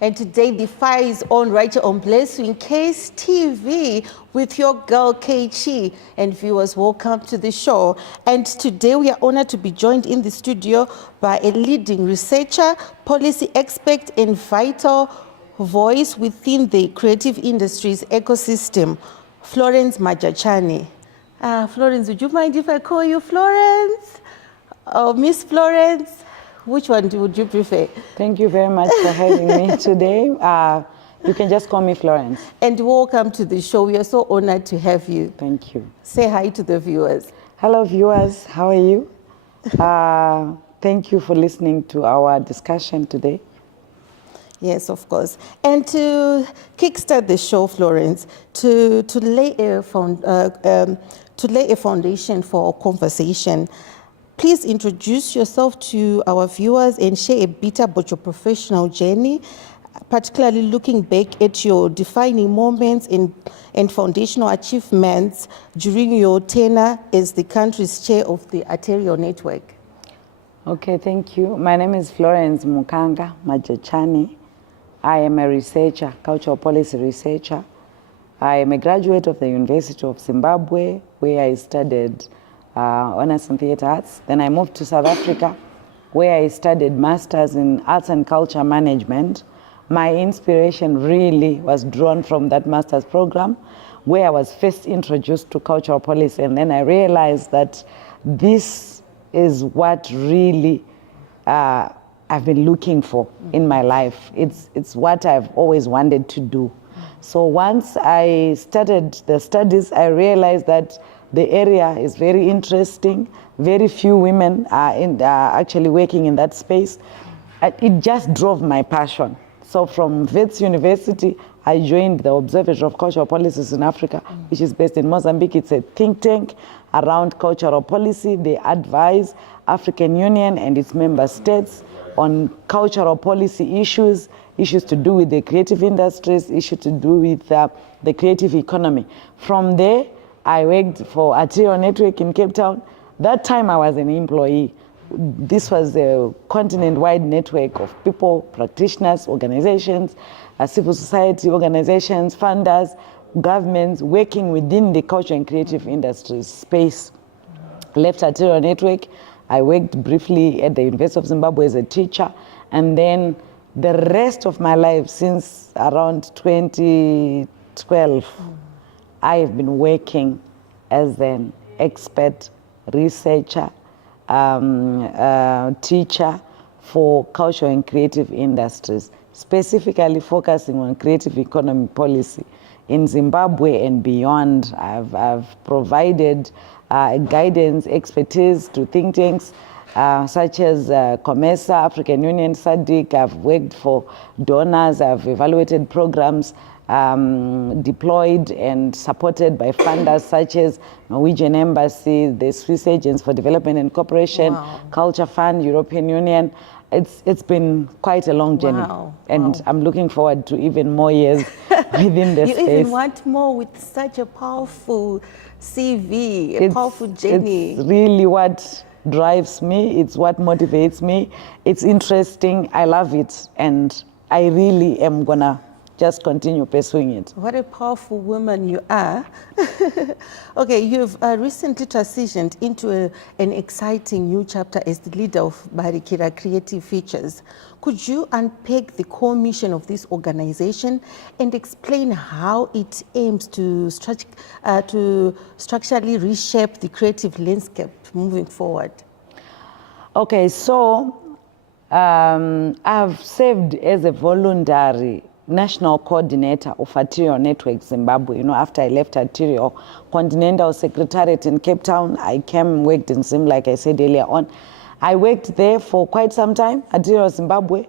And today the fire is on right here on Bleswynkays TV with your girl Caychi. And viewers, welcome to the show. And today we are honored to be joined in the studio by a leading researcher, policy expert, and vital voice within the creative industries ecosystem, Florence Majachani. Florence, would you mind if I call you Florence? Oh, Miss Florence? Which one would you prefer? Thank you very much for having me today. You can just call me Florence. And welcome to the show. We are so honored to have you. Thank you. Say hi to the viewers. Hello, viewers. How are you? Thank you for listening to our discussion today. Yes, of course. And to kickstart the show, Florence, to lay a foundation for our conversation, please introduce yourself to our viewers and share a bit about your professional journey, particularly looking back at your defining moments and foundational achievements during your tenure as the country's chair of the Arterial Network. Okay, thank you. My name is Florence Majachani. I am a researcher, cultural policy researcher. I am a graduate of the University of Zimbabwe, where I studied honors in theatre arts. Then I moved to South Africa, where I studied masters in arts and culture management. My inspiration really was drawn from that master's program, where I was first introduced to cultural policy, and then I realized that this is what really I've been looking for in my life. It's what I've always wanted to do. So once I started the studies, I realized that the area is very interesting. Very few women are actually working in that space. It just drove my passion. So from Wits University, I joined the Observatory of Cultural Policies in Africa, which is based in Mozambique. It's a think tank around cultural policy. They advise African Union and its member states on cultural policy issues to do with the creative industries, issues to do with the creative economy. From there, I worked for Arterial Network in Cape Town. That time I was an employee. This was a continent-wide network of people, practitioners, organizations, civil society organizations, funders, governments working within the culture and creative industries space. Left Arterial Network. I worked briefly at the University of Zimbabwe as a teacher, and then the rest of my life since around 2012, I have been working as an expert researcher, teacher for cultural and creative industries, specifically focusing on creative economy policy in Zimbabwe and beyond. I've provided guidance, expertise to think tanks such as COMESA, African Union, SADC. I've worked for donors, I've evaluated programs deployed and supported by funders such as Norwegian Embassy, the Swiss Agents for Development and Cooperation, wow. Culture Fund, European Union. It's been quite a long journey, wow. And wow. I'm looking forward to even more years within the space. You even want more with such a powerful CV, a powerful journey. It's really what drives me, it's what motivates me. It's interesting, I love it, and I really am gonna just continue pursuing it. What a powerful woman you are. Okay, you've recently transitioned into an exciting new chapter as the leader of Barikira Creative Features. Could you unpack the core mission of this organization and explain how it aims to structurally reshape the creative landscape moving forward? Okay, so I've served as a voluntary national coordinator of Arterial Network Zimbabwe. You know, after I left Arterial Continental Secretariat in Cape Town, I came and worked in Zim, like I said earlier on. I worked there for quite some time, Arterial Zimbabwe.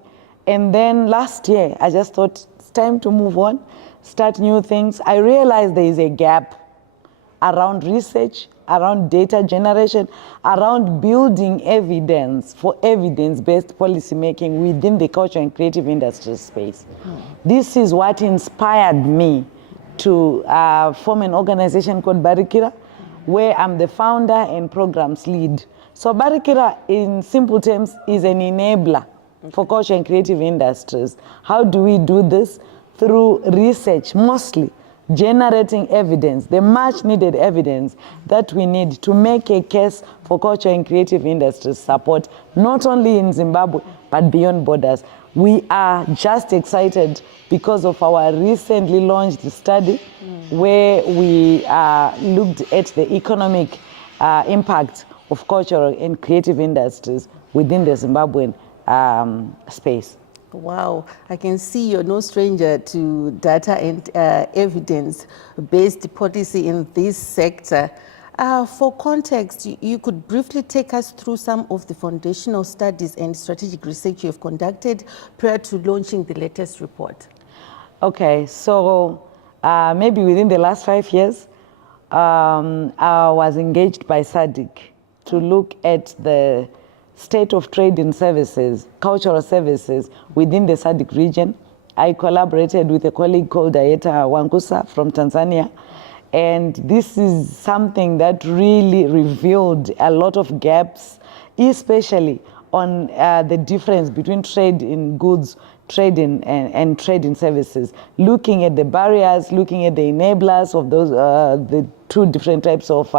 And then last year, I just thought it's time to move on, start new things. I realized there is a gap around research, around data generation, around building evidence for evidence-based policy making within the culture and creative industry space. This is what inspired me to form an organization called Barikira, where I'm the founder and programs lead. So Barikira, in simple terms, is an enabler for culture and creative industries. How do we do this? Through research, mostly generating evidence, the much needed evidence that we need to make a case for culture and creative industries support, not only in Zimbabwe, but beyond borders. We are just excited because of our recently launched study where we looked at the economic impact of cultural and creative industries within the Zimbabwean space. Wow, I can see you're no stranger to data and evidence-based policy in this sector. For context, you could briefly take us through some of the foundational studies and strategic research you have conducted prior to launching the latest report. Okay, so maybe within the last 5 years, I was engaged by SADC to look at the state of trade in services, cultural services within the SADC region. I collaborated with a colleague called Ayeta Wankusa from Tanzania. And this is something that really revealed a lot of gaps, especially on the difference between trade in goods, trade in, and trade in services. Looking at the barriers, looking at the enablers of those, the two different types of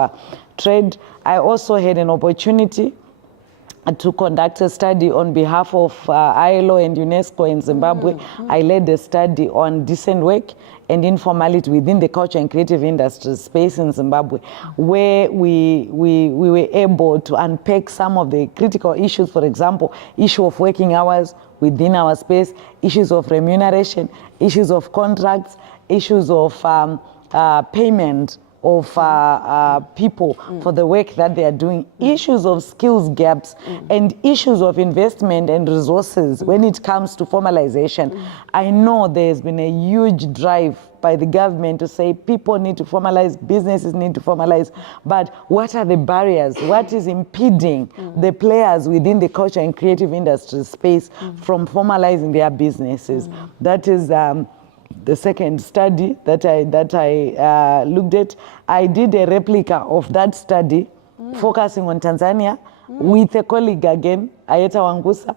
trade. I also had an opportunity to conduct a study on behalf of ILO and UNESCO in Zimbabwe. I led a study on decent work and informality within the culture and creative industries space in Zimbabwe, where we were able to unpack some of the critical issues, for example, issue of working hours within our space, issues of remuneration, issues of contracts, issues of payment of people for the work that they are doing, issues of skills gaps, and issues of investment and resources when it comes to formalization. I know there's been a huge drive by the government to say people need to formalize, businesses need to formalize, but what are the barriers? What is impeding the players within the culture and creative industry space from formalizing their businesses? That is the second study that I looked at. I did a replica of that study focusing on Tanzania with a colleague again, Ayeta Wankusa.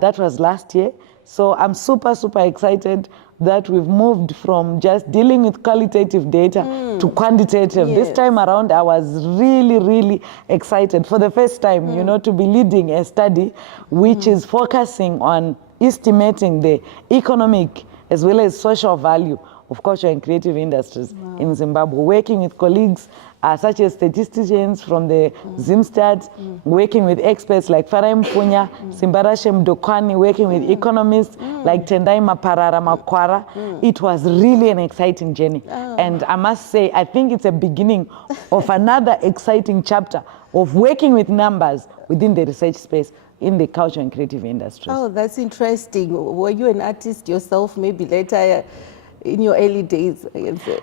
That was last year. So I'm super excited that we've moved from just dealing with qualitative data to quantitative. Yes. This time around, I was really excited for the first time, you know, to be leading a study which is focusing on estimating the economic as well as social value of culture and creative industries in Zimbabwe, working with colleagues such as statisticians from the Zimstat, working with experts like Farai Mpunya, Simbarashe Mdokwani, working with economists like Tendai Maparara Makwara. It was really an exciting journey. And I must say, I think it's a beginning of another exciting chapter of working with numbers within the research space in the culture and creative industries. Oh, that's interesting. Were you an artist yourself, maybe later in your early days?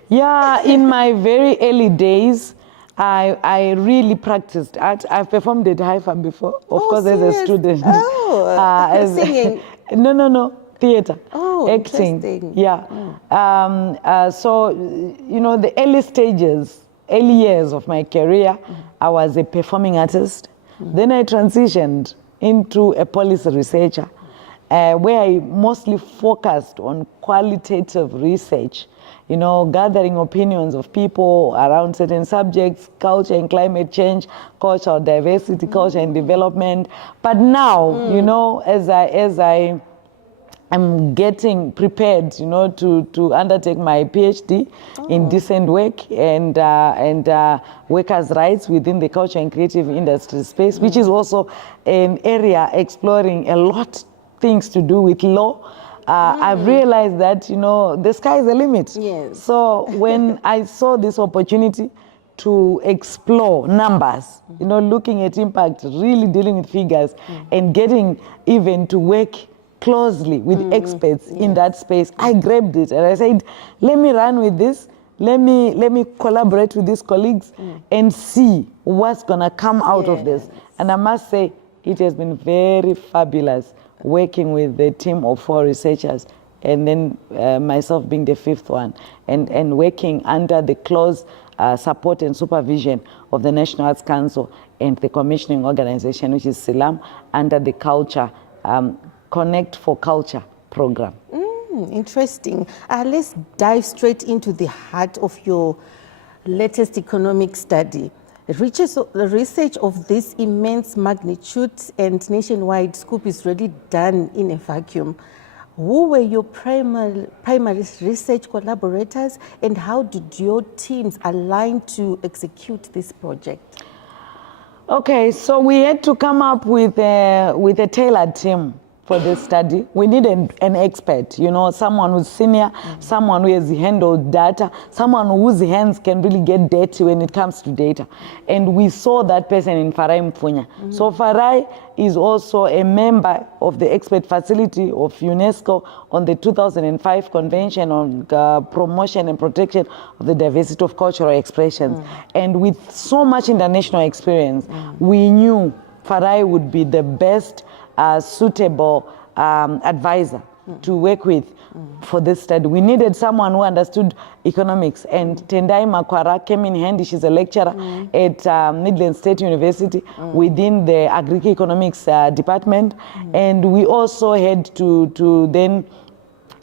Yeah, in my very early days, I really practiced art. I've performed at Haifa before, of course, serious? as a student. Oh, singing? No, theater. Oh, acting. interesting. Yeah. So, you know, the early years of my career, I was a performing artist. Then I transitioned into a policy researcher, where I mostly focused on qualitative research, you know, gathering opinions of people around certain subjects, culture and climate change, cultural diversity, culture and development. But now, you know, as I am getting prepared, you know, to undertake my PhD in decent work and workers' rights within the culture and creative industry space, which is also an area exploring a lot things to do with law. I've realized that, you know, the sky is the limit. Yes. So when I saw this opportunity to explore numbers, you know, looking at impact, really dealing with figures, and getting even to work closely with experts in that space, I grabbed it and I said, let me run with this. Let me collaborate with these colleagues and see what's gonna come out of this. And I must say, it has been very fabulous working with the team of 4 researchers, and then myself being the 5th one, and working under the close support and supervision of the National Arts Council and the commissioning organization, which is Selam, under the culture Connect for Culture program. Interesting. Let's dive straight into the heart of your latest economic study. Research of this immense magnitude and nationwide scope is really done in a vacuum. Who were your primary research collaborators, and how did your teams align to execute this project? Okay, so we had to come up with a tailored team for this study. We needed an expert, you know, someone who's senior, someone who has handled data, someone whose hands can really get dirty when it comes to data. And we saw that person in Farai Mfunya. So Farai is also a member of the expert facility of UNESCO on the 2005 Convention on Promotion and Protection of the Diversity of Cultural Expressions. And with so much international experience, we knew Farai would be the best suitable advisor to work with for this study. We needed someone who understood economics, and Tendai Makwara came in handy. She's a lecturer at Midland State University within the Agri-Economics department, and we also had to then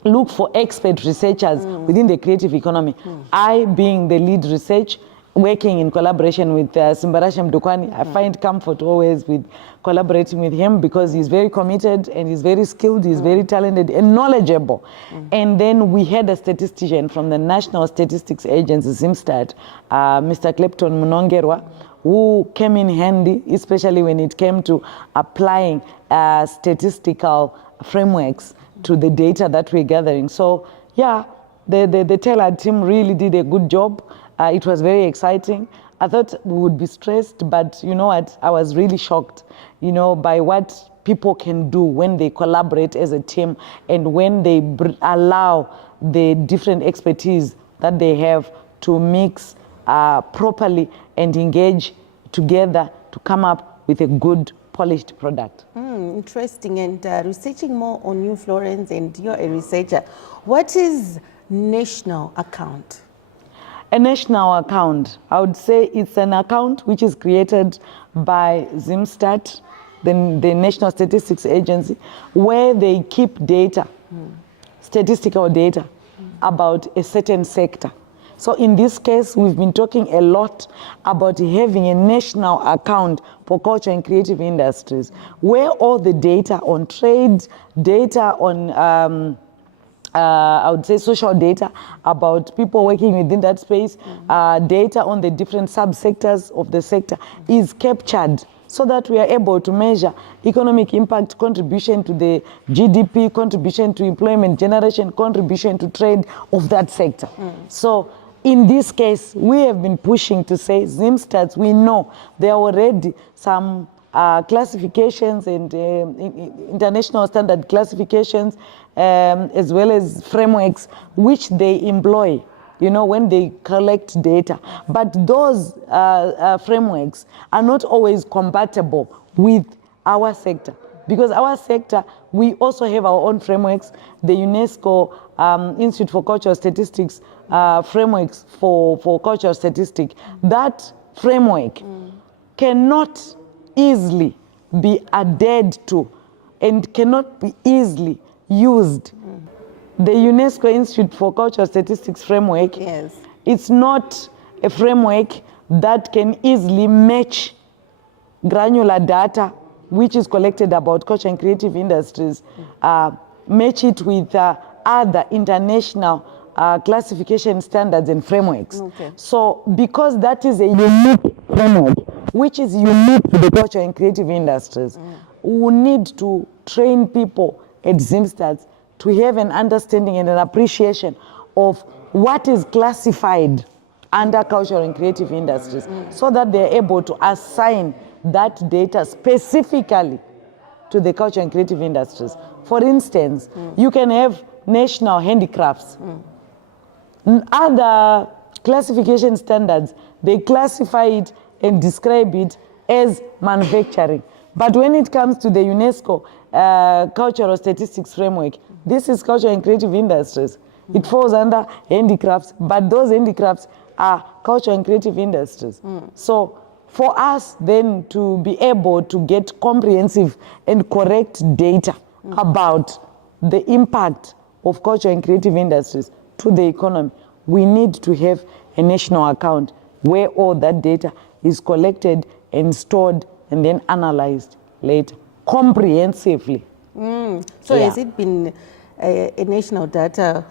look for expert researchers within the creative economy. I, being the lead research, working in collaboration with Simbarasha Mdukwani, I find comfort always with collaborating with him because he's very committed and he's very skilled, he's very talented and knowledgeable. And then we had a statistician from the National Statistics Agency, ZIMSTAT, Mr. Klepton Munongerwa, who came in handy, especially when it came to applying statistical frameworks to the data that we're gathering. So yeah, the tailored team really did a good job. It was very exciting. I thought we would be stressed, but you know what? I was really shocked, you know, by what people can do when they collaborate as a team and when they allow the different expertise that they have to mix properly and engage together to come up with a good, polished product. Interesting. And researching more on you, Florence, and you're a researcher. What is national account? A national account, I would say it's an account which is created by ZIMSTAT, the National Statistics Agency, where they keep data, statistical data, about a certain sector. So in this case, we've been talking a lot about having a national account for culture and creative industries, where all the data on trade, data on I would say social data about people working within that space, data on the different subsectors of the sector is captured so that we are able to measure economic impact, contribution to the GDP, contribution to employment generation, contribution to trade of that sector. So in this case, we have been pushing to say ZIMSTATs, we know there are already some classifications and international standard classifications as well as frameworks which they employ, you know, when they collect data. But those frameworks are not always compatible with our sector. Because our sector, we also have our own frameworks, the UNESCO Institute for Cultural Statistics frameworks for cultural statistics. That framework cannot easily be adhered to and cannot be easily used. The UNESCO Institute for Cultural Statistics framework, it's not a framework that can easily match granular data which is collected about culture and creative industries, match it with other international classification standards and frameworks. So because that is a unique framework, which is unique to the culture and creative industries, we need to train people at ZIMSTATs to have an understanding and an appreciation of what is classified under cultural and creative industries so that they're able to assign that data specifically to the culture and creative industries. For instance, you can have national handicrafts. Other classification standards, they classify it and describe it as manufacturing. But when it comes to the UNESCO Cultural Statistics Framework, this is culture and creative industries. It falls under handicrafts, but those handicrafts are culture and creative industries. So for us then to be able to get comprehensive and correct data about the impact of culture and creative industries to the economy, we need to have a national account where all that data is collected and stored and then analyzed later comprehensively. So has it been a national data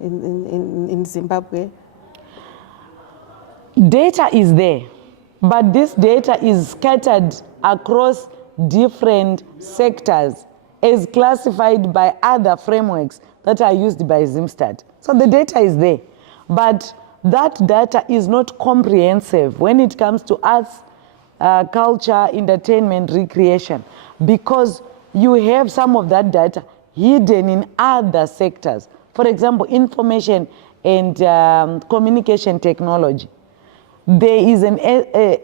in Zimbabwe? Data is there, but this data is scattered across different sectors as classified by other frameworks that are used by Zimstat. So the data is there, but that data is not comprehensive when it comes to arts, culture, entertainment, recreation, because you have some of that data hidden in other sectors. For example, information and communication technology. There is an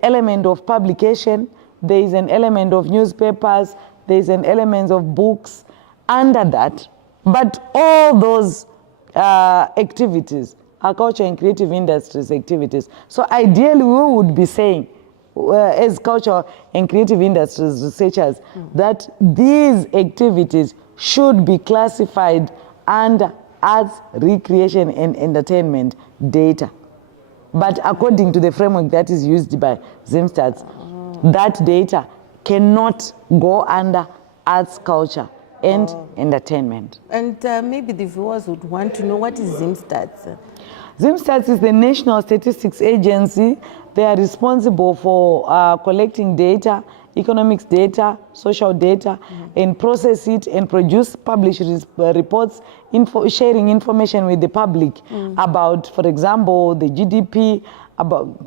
element of publication, there is an element of newspapers, there is an element of books under that. But all those activities are culture and creative industries activities. So ideally, we would be saying, as culture and creative industries researchers, that these activities should be classified under arts, recreation, and entertainment data. But according to the framework that is used by Zimstats, that data cannot go under arts, culture, and entertainment. And maybe the viewers would want to know, what is Zimstats? Zimstats is the National Statistics Agency. They are responsible for collecting data, economics data, social data, and process it and publish reports, sharing information with the public about, for example, the GDP.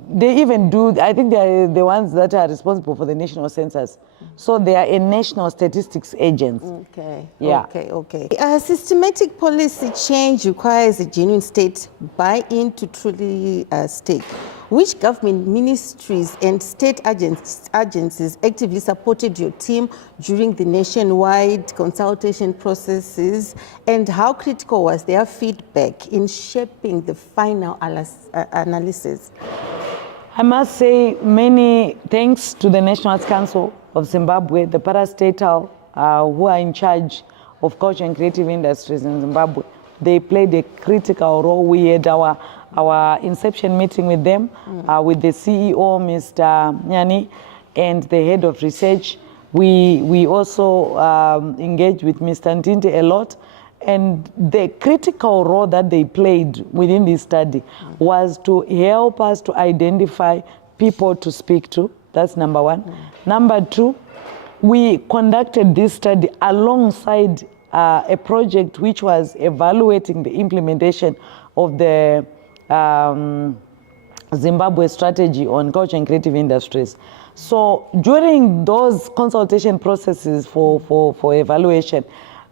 They even do, I think they are the ones that are responsible for the national census. So they are a national statistics agency. Okay, Yeah. okay. Systematic policy change requires a genuine state buy-in to truly stake. Which government ministries and state agencies actively supported your team during the nationwide consultation processes, and how critical was their feedback in shaping the final analysis? I must say many thanks to the National Arts Council of Zimbabwe, the parastatal who are in charge of culture and creative industries in Zimbabwe. They played a critical role. We had our inception meeting with them, with the CEO, Mr. Nyani, and the head of research. We also engaged with Mr. Ntinte a lot. And the critical role that they played within this study was to help us to identify people to speak to. That's number one. Number two, we conducted this study alongside a project which was evaluating the implementation of the Zimbabwe strategy on culture and creative industries. So during those consultation processes for evaluation,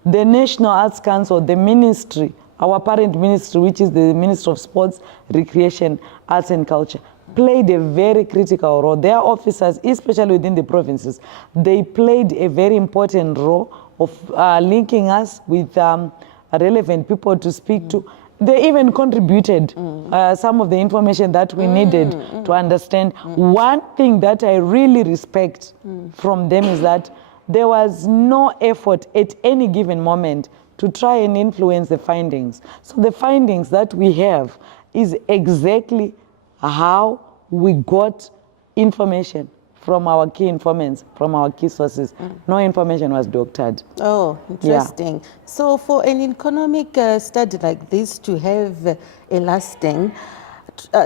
the National Arts Council, the ministry, our parent ministry, which is the Ministry of Sports, Recreation, Arts and Culture, played a very critical role. Their officers, especially within the provinces, they played a very important role of linking us with relevant people to speak to. They even contributed some of the information that we needed to understand. One thing that I really respect from them is that there was no effort at any given moment to try and influence the findings. So the findings that we have is exactly how we got information from our key informants, from our key sources. No information was doctored. Oh, interesting. Yeah. So for an economic study like this to have a lasting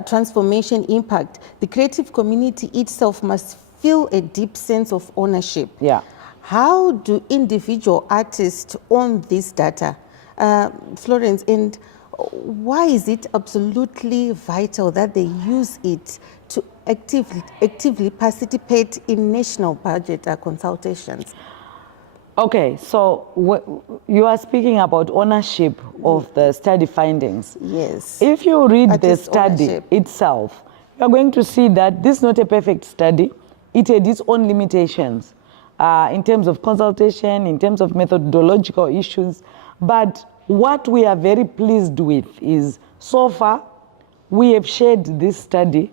transformation impact, the creative community itself must feel a deep sense of ownership. Yeah. How do individual artists own this data? Florence, and why is it absolutely vital that they use it to actively participate in national budget consultations? Okay, so you are speaking about ownership of the study findings. Yes. If you read the Artist study ownership itself, you are going to see that this is not a perfect study. It had its own limitations in terms of consultation, in terms of methodological issues. But what we are very pleased with is, so far, we have shared this study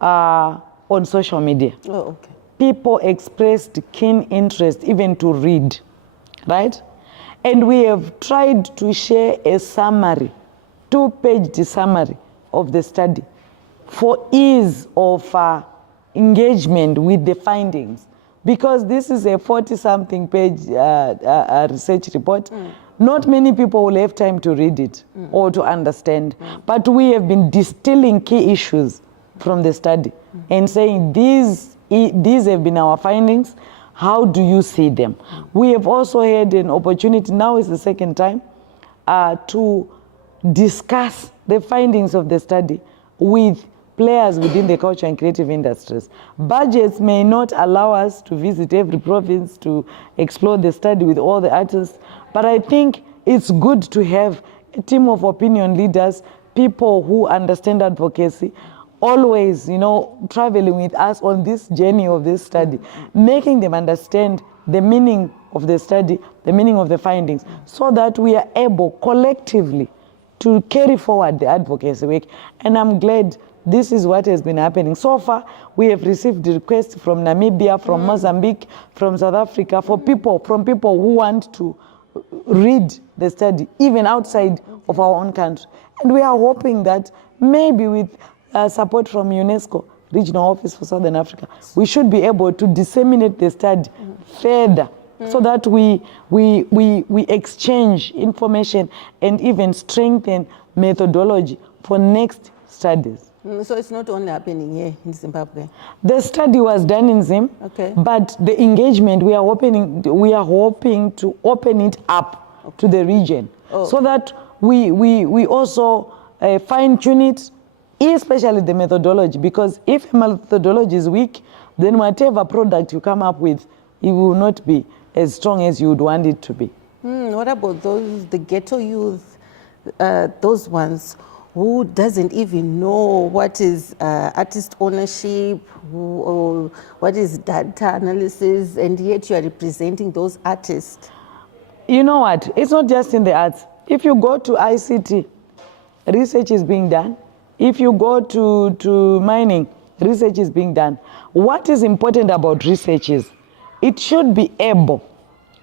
on social media. Oh, okay. People expressed keen interest even to read right? And we have tried to share a summary, 2-page summary of the study for ease of engagement with the findings. Because this is a 40-something page research report, not many people will have time to read it or to understand. But we have been distilling key issues from the study and saying these have been our findings. How do you see them? We have also had an opportunity, now is the second time, to discuss the findings of the study with players within the culture and creative industries. Budgets may not allow us to visit every province to explore the study with all the artists, but I think it's good to have a team of opinion leaders, people who understand advocacy, always, traveling with us on this journey of this study, making them understand the meaning of the study, the meaning of the findings, so that we are able collectively to carry forward the advocacy work. And I'm glad this is what has been happening. So far, we have received requests from Namibia, from Mozambique, from South Africa, from people who want to read the study, even outside of our own country. And we are hoping that maybe with support from UNESCO, Regional Office for Southern Africa, we should be able to disseminate the study further, so that we exchange information and even strengthen methodology for next studies. So it's not only happening here in Zimbabwe. The study was done in Zim, but the engagement, we are hoping to open it up to the region, so that we also fine-tune it, especially the methodology, because if methodology is weak, then whatever product you come up with, it will not be as strong as you would want it to be. What about the ghetto youth, those ones who doesn't even know what is artist ownership, or what is data analysis, and yet you are representing those artists? You know what? It's not just in the arts. If you go to ICT, research is being done. If you go to mining, research is being done. What is important about research is it should be able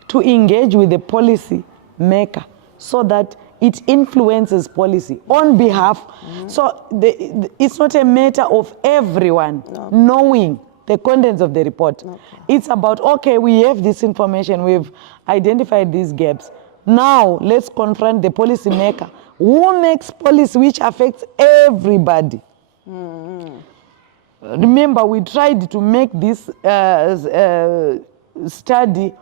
to engage with the policy maker so that it influences policy on behalf. So it's not a matter of everyone knowing the contents of the report. It's about, okay, we have this information, we've identified these gaps. Now let's confront the policy maker who makes policy which affects everybody. Remember, we tried to make this study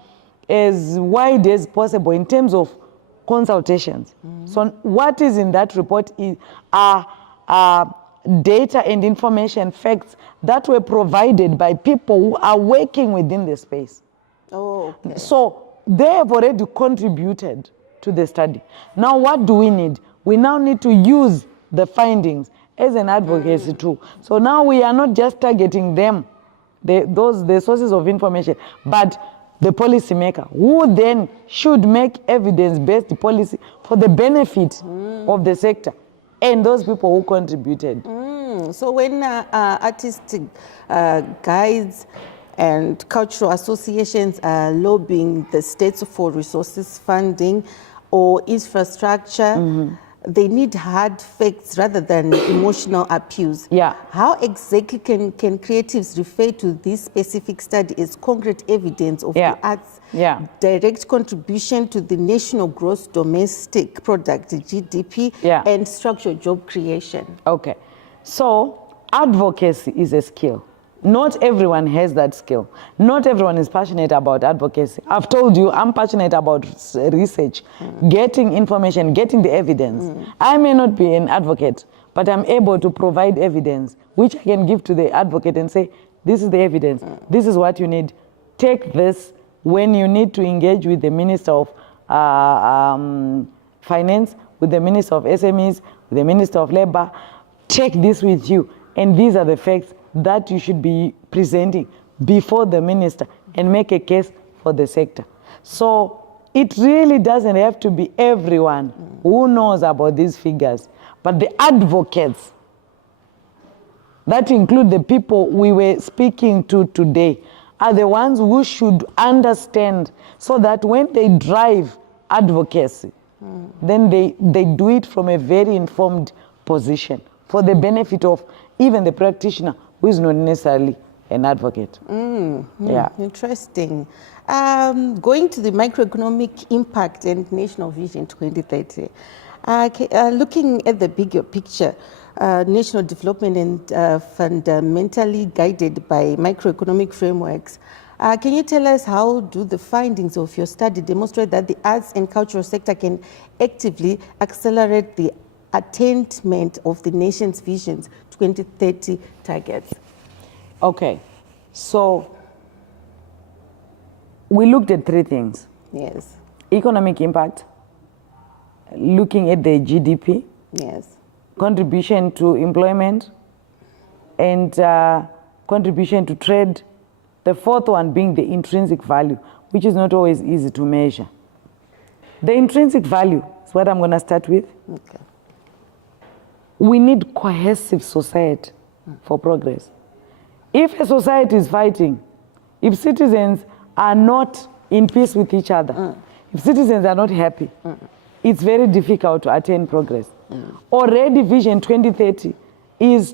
as wide as possible in terms of consultations. So what is in that report is data and information, facts that were provided by people who are working within the space. So they have already contributed to the study. Now what do we need? We now need to use the findings as an advocacy tool. So now we are not just targeting them, the sources of information, but the policymaker, who then should make evidence-based policy for the benefit of the sector and those people who contributed. So when artistic guides and cultural associations are lobbying the states for resources, funding, or infrastructure, they need hard facts rather than emotional appeals. How exactly can creatives refer to this specific study as concrete evidence of the arts' direct contribution to the national gross domestic product, GDP, and structural job creation? Okay, so advocacy is a skill. Not everyone has that skill. Not everyone is passionate about advocacy. I've told you, I'm passionate about research, getting information, getting the evidence. I may not be an advocate, but I'm able to provide evidence, which I can give to the advocate and say, this is the evidence, this is what you need. Take this when you need to engage with the Minister of Finance, with the Minister of SMEs, with the Minister of Labor. Take this with you, and these are the facts that you should be presenting before the minister and make a case for the sector. So it really doesn't have to be everyone who knows about these figures, but the advocates, that include the people we were speaking to today, are the ones who should understand, so that when they drive advocacy, then they do it from a very informed position for the benefit of even the practitioner who is not necessarily an advocate. Yeah. Interesting. Going to the microeconomic impact and national vision 2030, looking at the bigger picture, national development and fundamentally guided by microeconomic frameworks. Can you tell us how do the findings of your study demonstrate that the arts and cultural sector can actively accelerate the attainment of the nation's vision's 2030 targets? Okay, so we looked at three things. Yes. Economic impact, looking at the GDP, Yes. contribution to employment, and contribution to trade. The fourth one being the intrinsic value, which is not always easy to measure. The intrinsic value is what I'm going to start with. Okay. We need cohesive society for progress. If a society is fighting, if citizens are not in peace with each other, if citizens are not happy, it's very difficult to attain progress. Already Vision 2030 is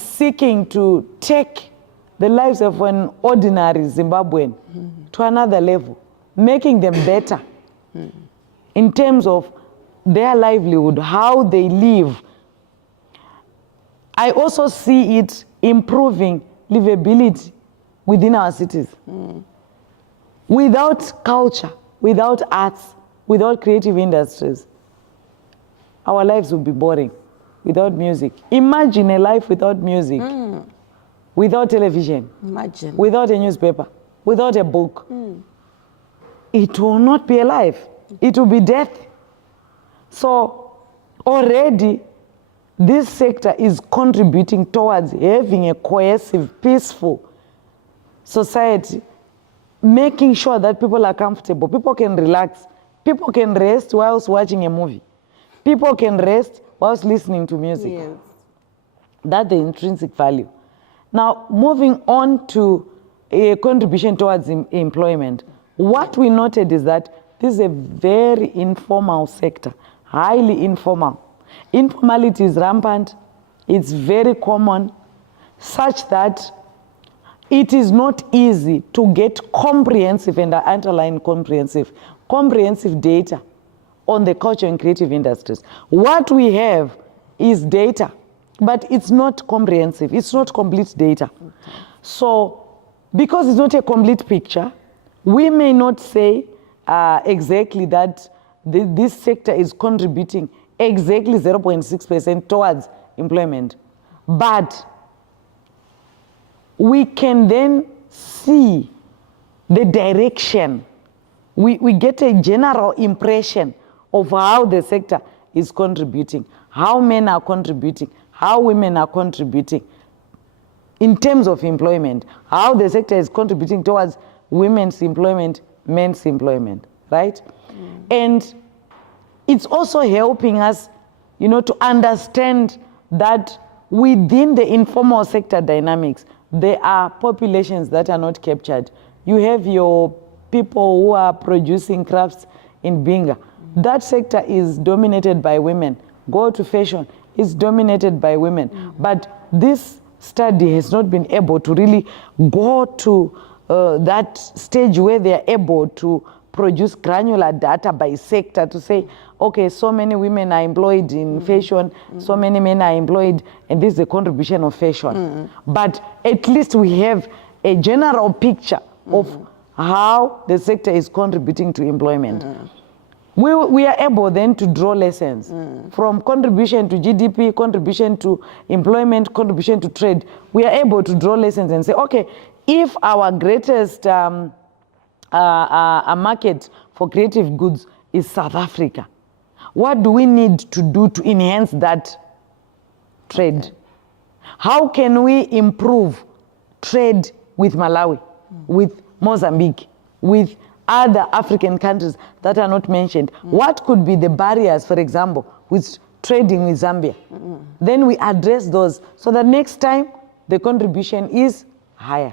seeking to take the lives of an ordinary Zimbabwean to another level, making them better in terms of their livelihood, how they live. I also see it improving livability within our cities. Without culture, without arts, without creative industries, our lives would be boring. Without music. Imagine a life without music, without television, Imagine. without a newspaper, without a book. It will not be a life. It will be death. So already this sector is contributing towards having a cohesive, peaceful society, making sure that people are comfortable, people can relax, people can rest whilst watching a movie, people can rest whilst listening to music. Yes. That's the intrinsic value. Now, moving on to a contribution towards employment, what we noted is that this is a very informal sector, highly informal. Informality is rampant, it's very common, such that it is not easy to get comprehensive, and I underline comprehensive data on the culture and creative industries. What we have is data, but it's not comprehensive, it's not complete data. So, because it's not a complete picture, we may not say exactly that this sector is contributing exactly 0.6% towards employment. But we can then see the direction. We get a general impression of how the sector is contributing, how men are contributing, how women are contributing in terms of employment, how the sector is contributing towards women's employment, men's employment, right? And it's also helping us, to understand that within the informal sector dynamics, there are populations that are not captured. You have your people who are producing crafts in Binga. That sector is dominated by women. Go to fashion, it's dominated by women. But this study has not been able to really go to that stage where they are able to produce granular data by sector to say, okay, so many women are employed in fashion, so many men are employed, and this is the contribution of fashion. But at least we have a general picture of how the sector is contributing to employment. We are able then to draw lessons from contribution to GDP, contribution to employment, contribution to trade. We are able to draw lessons and say, okay, if our greatest market for creative goods is South Africa, what do we need to do to enhance that trade? How can we improve trade with Malawi, with Mozambique, with other African countries that are not mentioned? What could be the barriers, for example, with trading with Zambia? Then we address those so that next time the contribution is higher.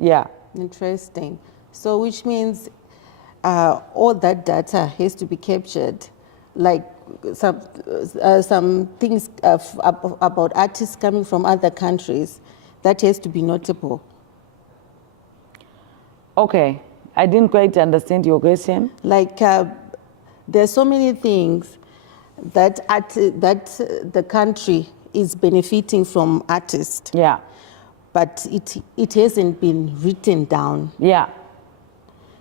Yeah. Interesting. So which means all that data has to be captured, like some things about artists coming from other countries, that has to be notable. Okay, I didn't quite understand your question. Like there's so many things that the country is benefiting from artists. Yeah. But it hasn't been written down. Yeah.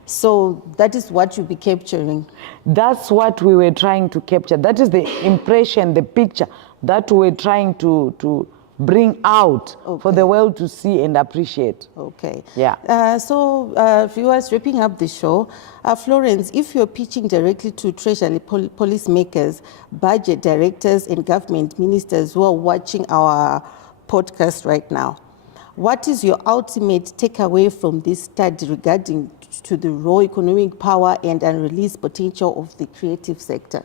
So that is what you'll be capturing. That's what we were trying to capture. That is the impression, the picture that we're trying to bring out for the world to see and appreciate. Okay. Yeah. So viewers, wrapping up the show, Florence, if you're pitching directly to Treasury policymakers, budget directors and government ministers who are watching our podcast right now, what is your ultimate takeaway from this study regarding to the raw economic power and unreleased potential of the creative sector?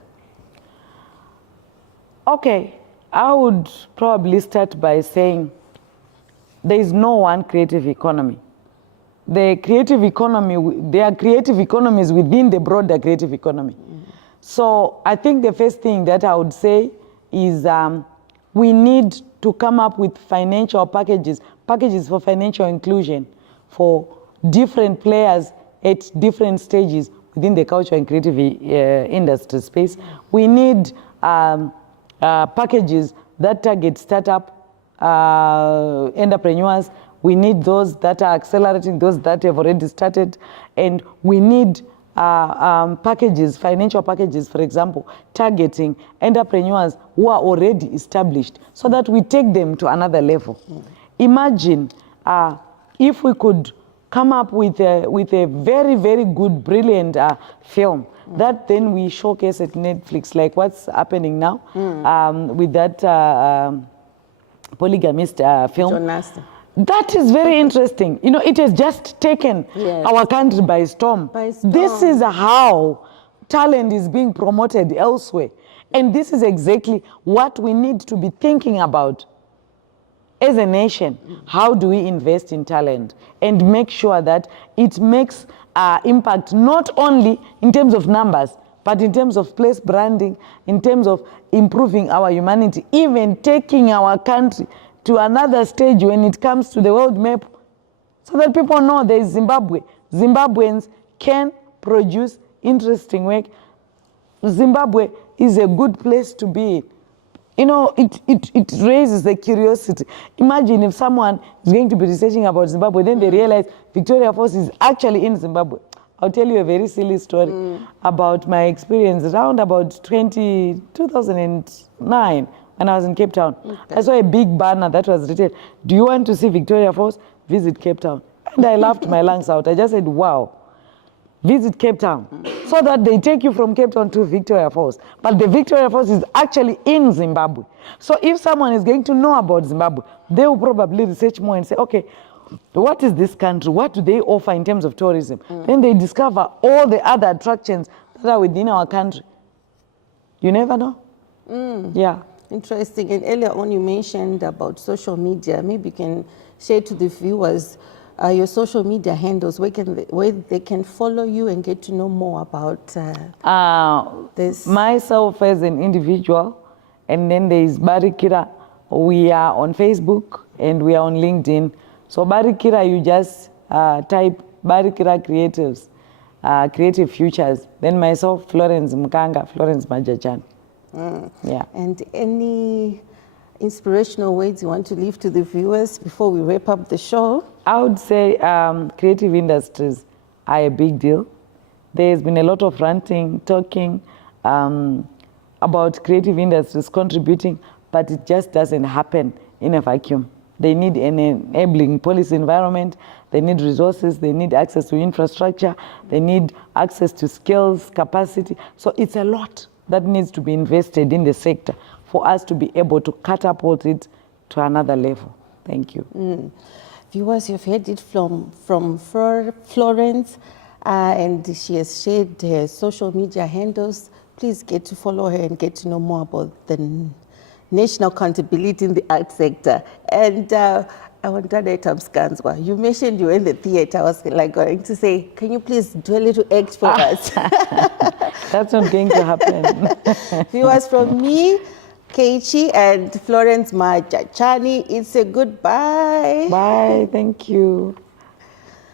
Okay, I would probably start by saying there is no one creative economy. The creative economy, there are creative economies within the broader creative economy. So I think the first thing that I would say is we need to come up with financial packages for financial inclusion for different players at different stages within the culture and creative industry space. We need packages that target startup entrepreneurs. We need those that are accelerating, those that have already started, and we need packages, financial packages, for example, targeting entrepreneurs who are already established so that we take them to another level. Imagine if we could come up with a very, very good, brilliant film that then we showcase at Netflix, like what's happening now with that polygamist film. John Master. That is very interesting. You know, it has just taken our country by storm. This is how talent is being promoted elsewhere. And this is exactly what we need to be thinking about as a nation. How do we invest in talent and make sure that it makes impact not only in terms of numbers, but in terms of place branding, in terms of improving our humanity, even taking our country to another stage when it comes to the world map, so that people know there is Zimbabwe. Zimbabweans can produce interesting work. Zimbabwe is a good place to be. You know, it raises the curiosity. Imagine if someone is going to be researching about Zimbabwe, then they realize Victoria Falls is actually in Zimbabwe. I'll tell you a very silly story about my experience around about 2009 when I was in Cape Town. I saw a big banner that was written, "Do you want to see Victoria Falls? Visit Cape Town." And I laughed my lungs out. I just said, wow, visit Cape Town. So that they take you from Cape Town to Victoria Falls. But the Victoria Falls is actually in Zimbabwe. So if someone is going to know about Zimbabwe, they will probably research more and say, okay, what is this country? What do they offer in terms of tourism? Then they discover all the other attractions that are within our country. You never know. Yeah. Interesting. And earlier on you mentioned about social media. Maybe you can share to the viewers your social media handles, where they can follow you and get to know more about this. Myself as an individual, and then there is Barikira. We are on Facebook and we are on LinkedIn. So Barikira, you just type Barikira Creatives, Creative Futures. Then myself, Florence Majachani. Yeah. And any inspirational words you want to leave to the viewers before we wrap up the show? I would say creative industries are a big deal. There's been a lot of ranting, talking about creative industries contributing, but it just doesn't happen in a vacuum. They need an enabling policy environment, they need resources, they need access to infrastructure, they need access to skills, capacity. So it's a lot that needs to be invested in the sector for us to be able to catapult it to another level. Thank you. Viewers, you've heard it from Florence, and she has shared her social media handles. Please get to follow her and get to know more about the national accountability in the art sector. And I want to Mskanzwa. You mentioned you were in the theater. I was like going to say, can you please do a little act for us? That's not going to happen. Viewers, from me, Caychi and Florence Majachani, it's a goodbye. Bye, thank you.